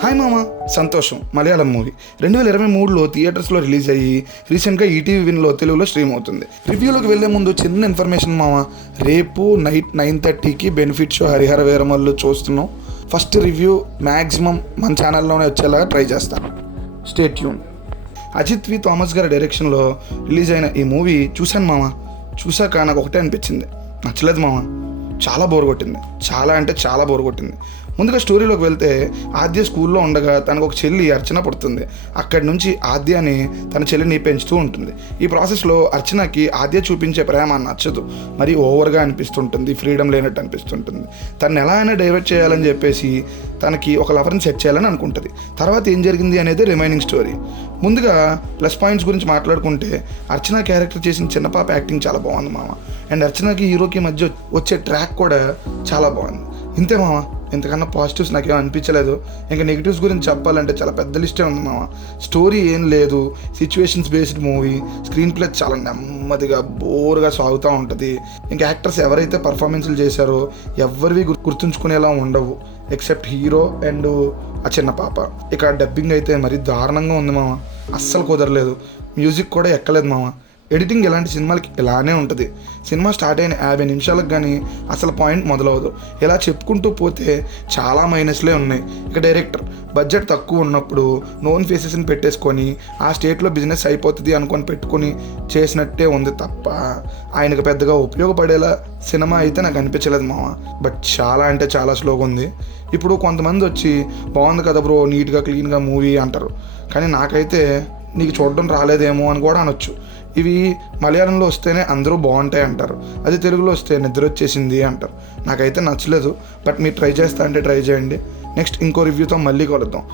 Hi మామ, సంతోషం Malayalam movie 2023లో థియేటర్స్లో రిలీజ్ అయ్యి రీసెంట్గా ఈటీవీ విన్లో తెలుగులో స్ట్రీమ్ అవుతుంది. రివ్యూలోకి వెళ్లే ముందు చిన్న ఇన్ఫర్మేషన్ మామ. రేపు నైట్ 9:30కి బెనిఫిట్ షో హరిహర వీరమల్లు చూస్తున్నాం. ఫస్ట్ రివ్యూ మ్యాక్సిమం మన ఛానల్లోనే వచ్చేలాగా ట్రై చేస్తాను. Stay tune. Ajith V Thomas గారి డైరెక్షన్లో రిలీజ్ అయిన ఈ మూవీ చూశాను మామ. చూశాక నాకు ఒకటే అనిపించింది, నచ్చలేదు మామ. చాలా బోర్ కొట్టింది, చాలా అంటే చాలా బోర్ కొట్టింది. ముందుగా స్టోరీలోకి వెళ్తే ఆద్య స్కూల్లో ఉండగా తనకు ఒక చెల్లి అర్చన పుడుతుంది. అక్కడి నుంచి ఆద్యని తన చెల్లిని పెంచుతూ ఉంటుంది. ఈ ప్రాసెస్లో అర్చనకి ఆద్య చూపించే ప్రేమ నచ్చదు, మరి ఓవర్గా అనిపిస్తుంటుంది, ఫ్రీడమ్ లేనట్టు అనిపిస్తుంటుంది. తను ఎలా అయినా డైవర్ట్ చేయాలని చెప్పేసి తనకి ఒక లవర్ని సెట్ చేయాలని అనుకుంటుంది. తర్వాత ఏం జరిగింది అనేది రిమైనింగ్ స్టోరీ. ముందుగా ప్లస్ పాయింట్స్ గురించి మాట్లాడుకుంటే అర్చన క్యారెక్టర్ చేసిన చిన్న పాప యాక్టింగ్ చాలా బాగుంది మామ. అండ్ అర్చనకి హీరోకి మధ్య వచ్చే ట్రాక్ కూడా చాలా బాగుంది. ఇంతే మామ, ఇంతకన్నా పాజిటివ్స్ నాకేం అనిపించలేదు. ఇంకా నెగిటివ్స్ గురించి చెప్పాలంటే చాలా పెద్ద లిస్టే ఉంది మామ. స్టోరీ ఏం లేదు, situations based movie. Screen play చాలా నెమ్మదిగా బోర్గా సాగుతూ ఉంటుంది. ఇంకా యాక్టర్స్ ఎవరైతే పర్ఫార్మెన్స్లు చేశారో ఎవరివి గుర్తుంచుకునేలా ఉండవు, ఎక్సెప్ట్ హీరో అండ్ ఆ చిన్న పాప. ఇక డబ్బింగ్ అయితే మరీ దారుణంగా ఉంది మామ, అస్సలు కుదరలేదు. మ్యూజిక్ కూడా ఎక్కలేదు మామ. ఎడిటింగ్ ఎలాంటి సినిమాలకి ఇలానే ఉంటుంది. సినిమా స్టార్ట్ అయిన 50 నిమిషాలకు కానీ అసలు పాయింట్ మొదలవదు. ఇలా చెప్పుకుంటూ పోతే చాలా మైనస్లే ఉన్నాయి. ఇక డైరెక్టర్ బడ్జెట్ తక్కువ ఉన్నప్పుడు నోన్ ఫేసెస్ని పెట్టేసుకొని ఆ స్టేట్లో బిజినెస్ అయిపోతుంది అనుకొని పెట్టుకొని చేసినట్టే ఉంది తప్ప ఆయనకు పెద్దగా ఉపయోగపడేలా సినిమా అయితే నాకు అనిపించలేదు మామ. బట్ చాలా అంటే చాలా స్లోగా ఉంది. ఇప్పుడు కొంతమంది వచ్చి బాగుంది కదా బ్రో, నీట్గా క్లీన్గా మూవీ అంటారు. కానీ నాకైతే నీకు చూడడం రాలేదేమో అని కూడా అనొచ్చు. ఇవి మలయాళంలో వస్తేనే అందరూ బాగుంటాయి అంటారు, అది తెలుగులో వస్తే నిద్ర వచ్చేసింది అంటారు. నాకైతే నచ్చలేదు. బట్ మీరు ట్రై చేస్తా అంటే ట్రై చేయండి. నెక్స్ట్ ఇంకో రివ్యూతో మళ్ళీ కలుద్దాం.